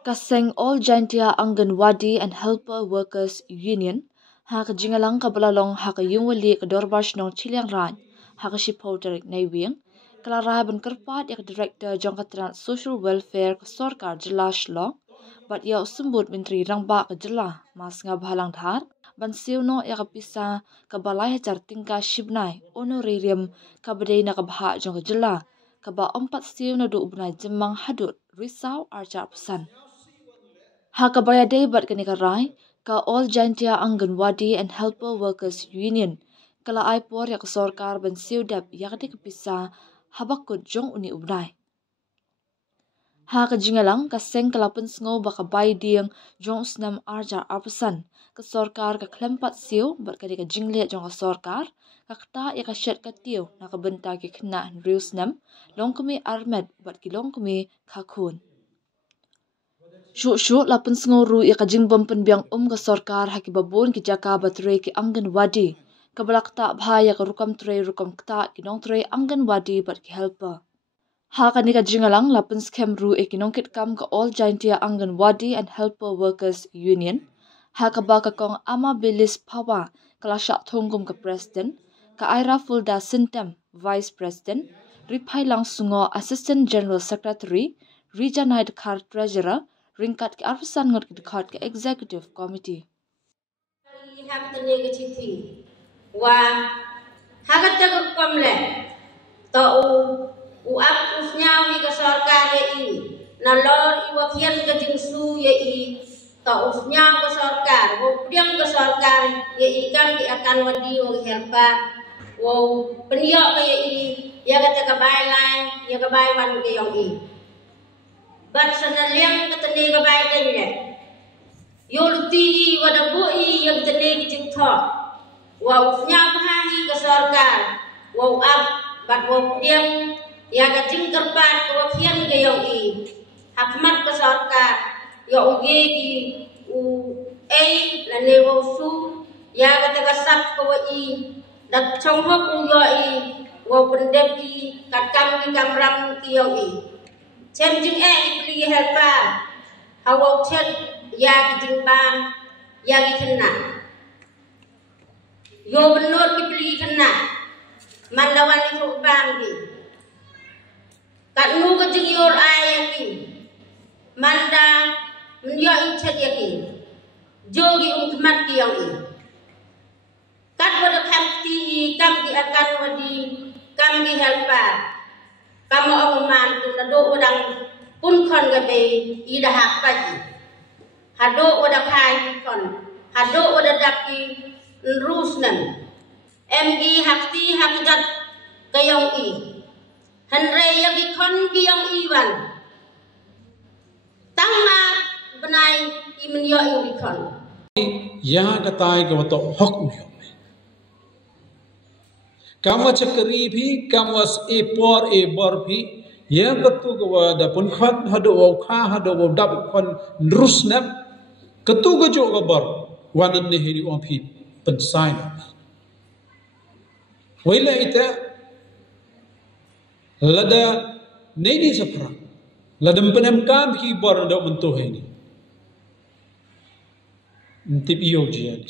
Kaseng All Jaintia Anganwadi and Helper Workers Union, haka jingalang kabalalong haka yungwali kadorbash nong chiliang ran, haka shipoterik na iwing, kalaraban kerpat yak director jangkatran social welfare ka sorkar jelash lo, bat ya usumbut menteri rangba ka jela mas nga bahalang dhar, ban siuno yak pisa kabalai hajar tingka shibnai honorarium kabadai na kabha jang ka jela, kaba 4 siu na do ubnai jemang hadut risau arjar pesan. Haka bayadai bat kanikarai ka All Jaintia Anganwadi and Helper Workers Union kala aipor yak sorkar ban siudap yak de kepisa habakut jong uni ubnai. Haka jingalang ka seng kalapan sngo baka bay diang jong snam arjar arpasan ka sorkar ka klempat siu bat kadika jinglet jong ka sorkar ka kta yak shet ka tiu na ka benta ki kna rius nam long kami armed bat ki long kami kakun. Syuk lapun sengoru ia kajing bampen biang ka sorkar haki babon ki jaka batre ki Anganwadi. Kabalak tak bahaya ka rukam kta ki nong tre Anganwadi bat ki helper. Haka ni kajingalang lapun skem ru e ki nong kit kam ka All Jaintia Anganwadi and Helper Workers Union. Haka baka kong ama bilis pawa kala syak thongkum ka president. Ka Aira Fulda Sintem vice president. Ripai langsungo assistant general secretary. Rija Naid Kar treasurer. Ringkat ke arpasan ngot ke dekat ke executive committee. Hak the negative wa hagat jago komle to u ap usnya wi ke sarkar ye i na lor i wa kian ke jingsu ye i to usnya ke sarkar wo priang ke sarkar ye i kan di akan wadi wo helpa wo penio ke ye i ya ke bai lai ya ke bai wan ke yong i bat sanaliang katani ka bai denye yulti wada bui yang tani ki tho wa ufnya bhahi ka sarkar wa ab bat wa priang ya ka jing kerpat wa khian ke yong i hakmat ka sarkar ya uge ki u ei la ne wo su ya ka ta sap ko i dak chong ho ku yo i wa pendep ki katam ki kamram ki yong i Chem jing ipli helpa hawa chet ya jing bam ya kena yo benor ipli kena mandawan itu bam di kat nu ke jing yor ayaki manda menyo ichet yaki jogi kemat ki yang i kat bodo kamti kam di akan wadi kam di helpa kamu oman tu nado udang pun kon gabe ida hak paji hado udah kai kon hado udah dapi rusnan mg hakti hakjat kayong i hanre yagi kon kiyong iwan tangma benai imenyo i kon ya katai ke wato hok Kamu cekeri भी kamus epor ebor भी yang ketu gua da pun khat hado wa kha hado wa dab kon rusnam ketu gojo gabar wanan nehri on भी pensain wala ita lada neni sapra lada penem kam भी bor da untuk ini ntip iyo jian